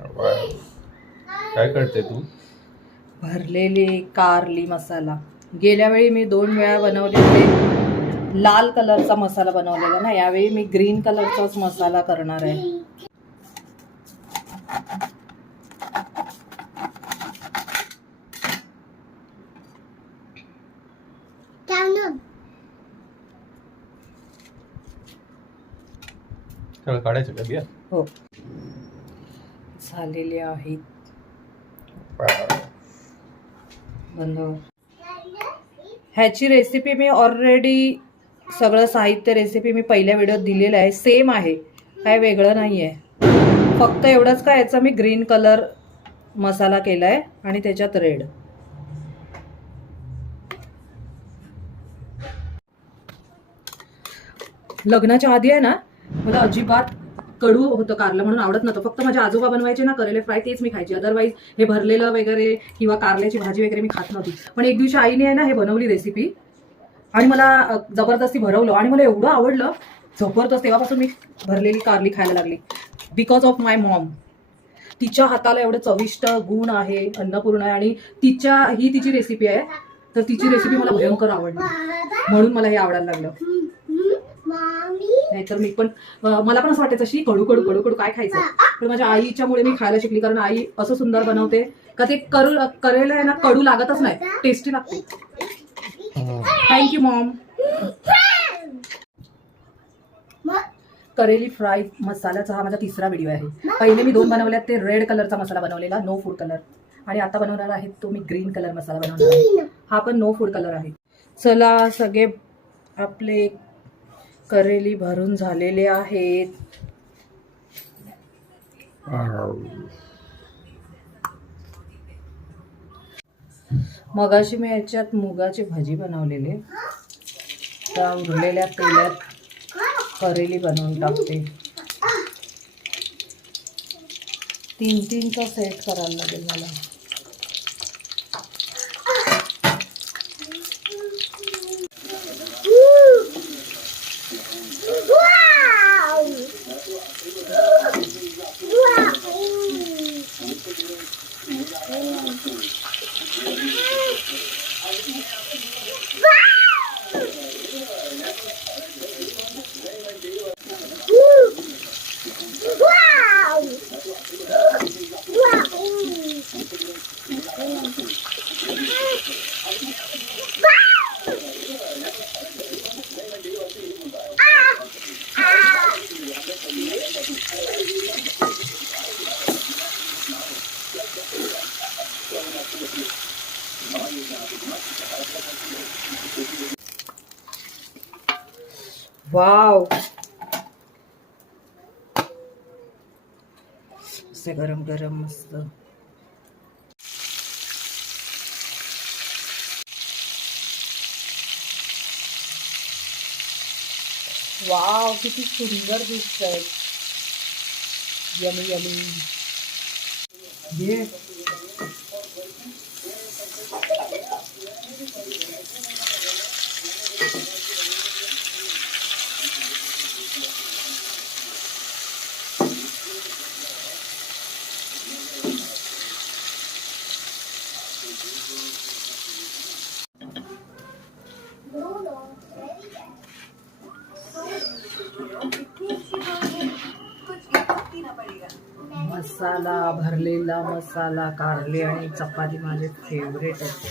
काय करते तू? भरलेले कारली मसाला. गेल्या वेळी मी 2 वेळा बनवलेले लाल कलरचा मसाला बनवलेला ना, यावेळी मी ग्रीन कलरचाच मसाला करणार आहे. काढायचं का बिया? हो, झालेले आहेत. बंद. ह्याची रेसिपी मी ऑलरेडी सगळं साहित्य रेसिपी मी पहिल्या व्हिडिओत दिलेलं आहे. सेम आहे, काय वेगळं नाही आहे. फक्त एवढंच का याचा मी ग्रीन कलर मसाला केला आहे आणि त्याच्यात रेड. लग्नाच्या आधी आहे ना, मला अजिबात कडू होतं कारलं म्हणून आवडत नव्हतं. फक्त माझे आजोबा बनवायचे ना करेले फ्राय, तेच मी खायची. अदरवाईज हे भरलेलं वगैरे किंवा कारल्याची भाजी वगैरे मी खात नव्हती. पण एक दिवशी आईने आहे ना हे बनवली रेसिपी आणि मला जबरदस्ती भरवलं आणि मला एवढं आवडलं जबरदस्त. तेव्हापासून मी भरलेली कारली खायला लागली. Because of my Maugham. तिच्या हाताला एवढं चविष्ट गुण आहे, अन्नपूर्ण आहे आणि ही तिची रेसिपी आहे. तर तिची रेसिपी मला भयंकर आवडली म्हणून मला हे आवडायला लागलं. नाहीतर मी पण मला पण असं वाटायचं अशी कडू कडू कडू कडू काय खायचं. पण माझ्या आईच्यामुळे मी खायला शिकली, कारण आई असं सुंदर बनवते का ते करेल आहे ना कडू लागतच नाही, टेस्टी लागते. Thank you Maugham. करेली फ्राय मसाल्याचा हा माझा 3रा व्हिडिओ आहे. पहिले मी 2 बनवल्यात, ते रेड कलरचा मसाला बनवलेला, नो फूड कलर, आणि आता बनवणार आहे तो मी ग्रीन कलर मसाला बनवणार आहे. हा पण नो फूड कलर आहे. चला, सगळे आपले करेली भरून झालेले आहेत. मगाशी मी याच्यात मुगाची भाजी बनवलेली, त्या उरलेल्या तेलात करेली बनवून टाकते. 3-3चा सेट करायला लागेल मला. वाव, असे गरम गरम मस्त. वाव, किती सुंदर दिसतंय. Yummy yummy. ये मसाला, भरलेला मसाला, कारले आणि चपाती माझे फेवरेट आहे.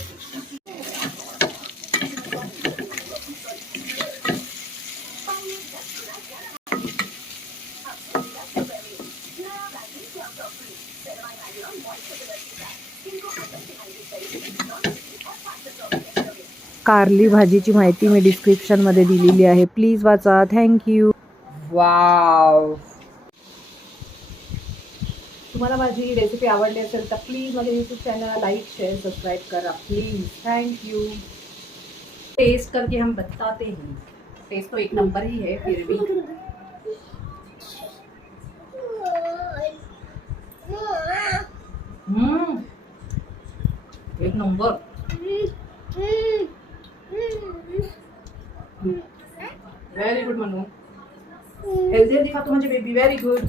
कारली भाजीची माहिती मी डिस्क्रिप्शनमध्ये दिलेली आहे, प्लीज वाचा. थँक्यू. वाव, तुम्हाला माझी रेसिपी आवडली असेल तर प्लीज माझ्या YouTube channel like share subscribe करा प्लीज. Thank you. टेस्ट करके हम बताते हैं. टेस्ट तो एक नंबर ही है फिर भी. एक number. Very good Manu. Healthy healthy खातो म्हणजे बेबी. Very good.